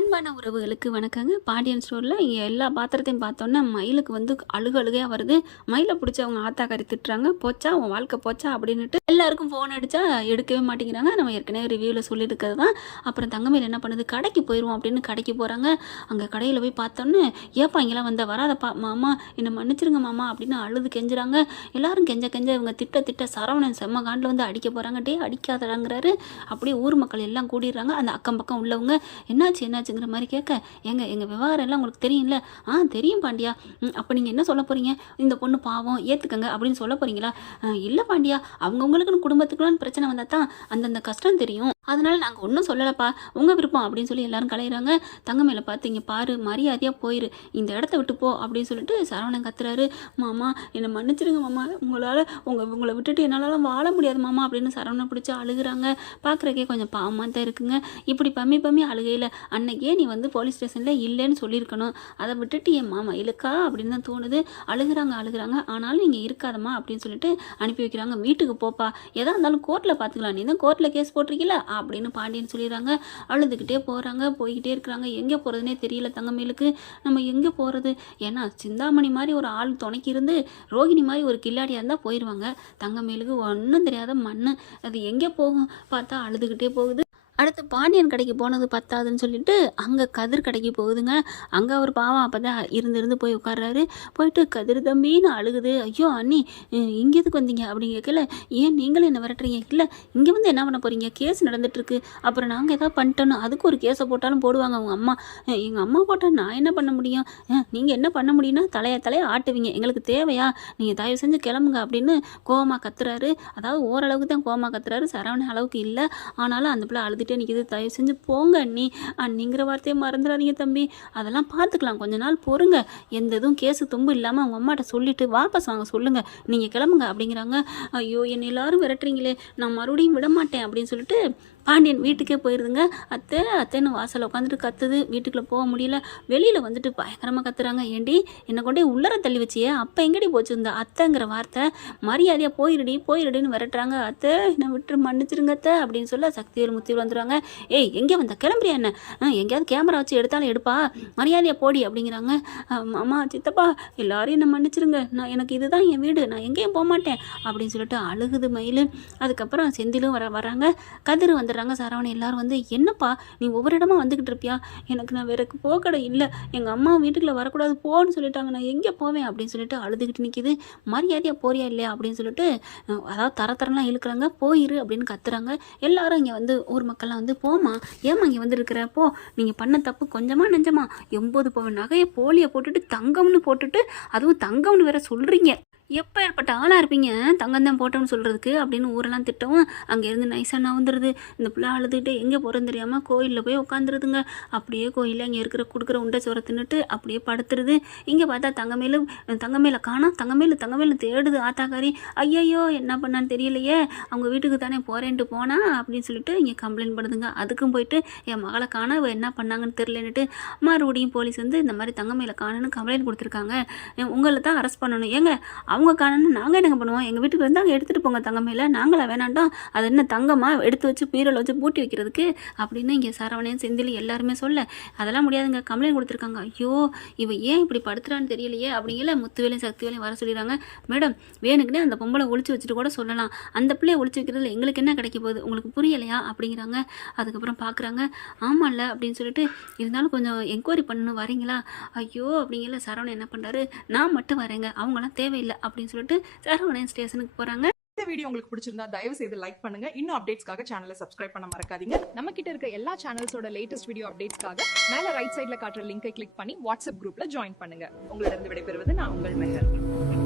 அன்பான உறவுகளுக்கு வணக்கங்க. பாண்டியன் ஸ்டோரில் இங்கே எல்லா பாத்திரத்தையும் பார்த்தோன்னே மயிலுக்கு வந்து அழுகையாக வருது. மயிலை பிடிச்சி அவங்க ஆத்தாக்காரி திட்டுறாங்க. போச்சா உன் வாழ்க்கை போச்சா அப்படின்ட்டு எல்லாருக்கும் ஃபோன் அடித்தா எடுக்கவே மாட்டேங்கிறாங்க. நம்ம ஏற்கனவே ரிவ்யூவில் சொல்லியிருக்கிறது தான். அப்புறம் தங்கமயில் என்ன பண்ணுது, கடைக்கு போயிடுவோம் அப்படின்னு கடைக்கு போகிறாங்க. அங்கே கடையில் போய் பார்த்தோன்னே ஏப்பா இங்கெல்லாம் வந்த வராதப்பா மாமா என்னை மன்னிச்சிருங்க மாமா அப்படின்னு அழுது கெஞ்சுறாங்க. எல்லாரும் கெஞ்ச கெஞ்ச இவங்க திட்ட சரவணன் செம்ம காண்டில் வந்து அடிக்க போகிறாங்க. டே அடிக்காதடாங்கிறாரு. அப்படியே ஊர் மக்கள் எல்லாம் கூடிடுறாங்க. அந்த அக்கம் பக்கம் உள்ளவங்க என்னாச்சுங்கிற மாதிரி கேட்க, எங்கள் விவகாரம் எல்லாம் உங்களுக்கு தெரியும்ல? தெரியும் பாண்டியா. அப்போ நீங்கள் என்ன சொல்ல போகிறீங்க? இந்த பொண்ணு பாவம் ஏற்றுக்கங்க அப்படின்னு சொல்ல போகிறீங்களா? இல்லை பாண்டியா, அவங்கவுங்களுக்குன்னு குடும்பத்துக்குள்ளான்னு பிரச்சனை வந்தால் தான் அந்தந்த கஷ்டம் தெரியும். அதனால நாங்கள் ஒன்றும் சொல்லலப்பா, உங்கள் விருப்பம் அப்படின்னு சொல்லி எல்லாரும் கலையிறாங்க. தங்கமயிலை பார்த்து இங்கே பாரு, மரியாதையாக போயிரு, இந்த இடத்த விட்டு போ அப்படின்னு சொல்லிட்டு சரவணன் கத்துறாரு. மாமா என்னை மன்னிச்சிருங்க மாமா, உங்களை விட்டுட்டு என்னால் வாழ முடியாது மாமா அப்படின்னு சரவணன் பிடிச்சி அழுகுறாங்க. பார்க்குறக்கே கொஞ்சம் பாவமாக தான் இருக்குங்க. இப்படி பம்மி அழுகையில் அன்னைக்கே நீ வந்து போலீஸ் ஸ்டேஷனில் இல்லைன்னு சொல்லியிருக்கணும். அதை விட்டுட்டு என் மாமா இழுக்கா அப்படின்னு தான் தோணுது. அழுகுறாங்க. ஆனாலும் நீங்கள் இருக்காதம்மா அப்படின்னு சொல்லிட்டு அனுப்பி வைக்கிறாங்க. வீட்டுக்கு போப்பா, எதாக இருந்தாலும் கோர்ட்டில் பார்த்துக்கலாம், நீ தான் கோர்ட்டில் கேஸ் போட்டிருக்கீல அப்படின்னு பாண்டியன் சொல்லிடுறாங்க. அழுதுகிட்டே போகிறாங்க. போய்கிட்டே இருக்கிறாங்க. எங்கே போகிறதுனே தெரியல தங்கமயிலுக்கு. நம்ம எங்கே போகிறது? ஏன்னா சிந்தாமணி மாதிரி ஒரு ஆள் துணைக்கி இருந்து ரோகிணி மாதிரி ஒரு கில்லாடியாக இருந்தால் போயிடுவாங்க. தங்கமயிலுக்கு ஒன்றும் தெரியாத மண். அது எங்கே போகும் பார்த்தா அழுதுகிட்டே போகுது. அடுத்து பாண்டியன் கடைக்கு போனது பத்தாதுன்னு சொல்லிட்டு அங்கே கதிர் கடைக்கு போகுதுங்க. அங்கே அவர் பாவம் அப்போ தான் இருந்து போய் உட்கார்றாரு. போயிட்டு கதிர் தம்பின்னு அழுகுது. ஐயோ அண்ணி இங்கே எதுக்கு வந்தீங்க அப்படின்னு கேட்கல. ஏன் நீங்களும் என்ன விரட்டுறீங்க? இல்லை இங்கே வந்து என்ன பண்ண போகிறீங்க? கேஸ் நடந்துட்டுருக்கு. அப்புறம் நாங்கள் எதாவது பண்ணிட்டோன்னு அதுக்கு ஒரு கேஸை போட்டாலும் போடுவாங்க அவங்க அம்மா. எங்கள் அம்மா போட்டால் நான் என்ன பண்ண முடியும்? நீங்கள் என்ன பண்ண முடியும்னா தலையை ஆட்டுவீங்க. எங்களுக்கு தேவையா? நீங்கள் தயவு செஞ்சு கிளம்புங்க அப்படின்னு கோவமாக கத்துறாரு. அதாவது ஓரளவுக்கு தான் கோவமாக கத்துறாரு, சரவண அளவுக்கு இல்லை. ஆனாலும் அந்த பிள்ளை அழுதுட்டு நிற்கிது. தயவு செஞ்சு போங்க அண்ணிங்கிற வார்த்தையை மறந்துடாதீங்க தம்பி, அதெல்லாம் பார்த்துக்கலாம், கொஞ்ச நாள் பொறுங்க, எந்த இதுவும் கேஸு தும்பு இல்லாமல் அவங்க அம்மாட்ட சொல்லிட்டு வாபஸ் வாங்க சொல்லுங்கள், நீங்கள் கிளம்புங்க அப்படிங்கிறாங்க. ஐயோ என்னை எல்லாரும் விரட்டுறீங்களே, நான் மறுபடியும் விட மாட்டேன் அப்படின்னு சொல்லிட்டு பாண்டியன் வீட்டுக்கே போயிருதுங்க. அத்தைன்னு வாசலில் உட்காந்துட்டு கத்துது. வீட்டுக்குள்ளே போக முடியல. வெளியில் வந்துட்டு பயங்கரமாக கத்துறாங்க. ஏண்டி என்னை கொண்டே உள்ளர தள்ளி வச்சியே, அப்போ எங்கடி போச்சு இந்த அத்தைங்கிற வார்த்தை? மரியாதையாக போயிருடின்னு விரட்டுறாங்க. அத்தை என்னை விட்டு மன்னிச்சிருங்க அத்தை அப்படின்னு சொல்ல சக்திவேல் முத்திவேல் வந்துடுவாங்க. ஏய் எங்கே வந்த, கிளம்புறியா என்ன? எங்கேயாவது கேமரா வச்சு எடுத்தாலும் எடுப்பா, மரியாதையாக போடி அப்படிங்கிறாங்க. அம்மா சித்தப்பா எல்லாரையும் என்னை மன்னிச்சிருங்க, எனக்கு இதுதான் என் வீடு, நான் எங்கேயும் போக மாட்டேன் அப்படின்னு சொல்லிட்டு அழுகுது மயில். அதுக்கப்புறம் செந்திலும் வராங்க. கதிர் வந்துடுறாங்க. சரவணன் எல்லாரும் வந்து, என்னப்பா நீ ஒவ்வொரு இடமா வந்துக்கிட்டு இருப்பியா? நான் வேற போக்கடை இல்லை, எங்கள் அம்மா வீட்டுக்குள்ளே வரக்கூடாது போன்னு சொல்லிட்டாங்க, நான் எங்கே போவேன் அப்படின்னு சொல்லிட்டு அழுதுகிட்டு நிற்கிது. மரியாதையாக போறியா இல்லையா அப்படின்னு சொல்லிட்டு அதாவது தரலாம் இழுக்கிறாங்க. போயிரு அப்படின்னு கத்துறாங்க. எல்லாரும் இங்கே வந்து ஊர் மக்கள்லாம் வந்து, போமா ஏமா இங்கே வந்து இருக்கிற, போ, நீங்கள் பண்ண தப்பு கொஞ்சமா நெஞ்சமா, 80 பவுன் நகையை போலியை போட்டுட்டு தங்கம்னு போட்டுட்டு, அதுவும் தங்கம்னு வேற சொல்கிறீங்க, எப்போ ஏற்பட்ட ஆளாக இருப்பீங்க தங்கம் தான் போட்டோம்னு சொல்கிறதுக்கு அப்படின்னு ஊரெல்லாம் திட்டவும் அங்கேருந்து நைஸாக நவுந்துருது. இந்த பிள்ளை அழுதுகிட்டு எங்கே போகிறேன்னு தெரியாமல் கோயிலில் போய் உட்காந்துருதுங்க. அப்படியே கோயிலில் அங்கே கொடுக்குற உண்டை சோறை தின்னுட்டு அப்படியே படுத்துருது. இங்கே பார்த்தா தங்கமேல காணோம். தங்கமேல தேடுது ஆத்தாக்காரி. ஐயையோ என்ன பண்ணான்னு தெரியலையே, அவங்க வீட்டுக்கு தானே போகிறேன்ட்டு போனா அப்படின்னு சொல்லிட்டு இங்கே கம்ப்ளைண்ட் பண்ணுதுங்க. அதுக்கும் போயிட்டு என் மகளை காண என்ன பண்ணாங்கன்னு தெரியலன்னுட்டு மறுபடியும் போலீஸ் வந்து இந்த மாதிரி தங்கமேல காணன்னு கம்ப்ளைண்ட் கொடுத்துருக்காங்க. உங்களை தான் அரெஸ்ட் பண்ணணும். ஏங்க அவங்க காணன்னு நாங்கள் என்னங்க பண்ணுவோம்? எங்கள் வீட்டுக்கு வந்து அங்கே எடுத்துகிட்டு போங்க தங்கமேல, நாங்களா வேணாண்டோம், அது என்ன தங்கமாக எடுத்து வச்சு பீரோல வச்சு பூட்டி வைக்கிறதுக்கு அப்படின்னு இங்கே சரவணன் செந்தில் எல்லாருமே சொல்ல, அதெல்லாம் முடியாதுங்க, கம்ப்ளைண்ட் கொடுத்துருக்காங்க. ஐயோ இவ ஏன் இப்படி படுத்துறான்னு தெரியலையே அப்படிங்கிற முத்துவேலையும் சக்திவேலையும் வர சொல்லிடுறாங்க. மேடம் வேணுக்குன்னே அந்த பொம்பளை ஒழிச்சு வச்சுட்டு கூட சொல்லலாம், அந்த பிள்ளையை ஒழிச்சு வைக்கிறதுல எங்களுக்கு என்ன கிடைக்க போகுது, உங்களுக்கு புரியலையா அப்படிங்கிறாங்க. அதுக்கப்புறம் பார்க்குறாங்க. ஆமாம்ல அப்படின்னு சொல்லிட்டு, இருந்தாலும் கொஞ்சம் என்கொயரி பண்ணணும் வரீங்களா? ஐயோ அப்படிங்கிற சரவணன் என்ன பண்ணுறாரு, நான் மட்டும் வரேங்க, அவங்களாம் தேவையில்லை அப்படின்னு சொல்லிட்டு சரவணன் ஸ்டேஷனுக்கு போறாங்க. இந்த வீடியோ உங்களுக்கு பிடிச்சிருந்தா தயவு செய்து லைக் பண்ணுங்க. இன்னும் அப்டேட்ஸ்க்காக சேனலை சப்ஸ்கிரைப் பண்ண மறக்காதீங்க. நம்ம கிட்ட இருக்க எல்லா சேனல்ஸோட லேட்டஸ்ட் வீடியோ அப்டேட்ஸ்க்காக மேல ரைட் சைடுல காட்டுற லிங்கை கிளிக் பண்ணி வாட்ஸ்அப் குரூப்ல ஜாயின் பண்ணுங்க. உங்களிடம் விடைபெறுவது நான் உங்கள் மெஹர்.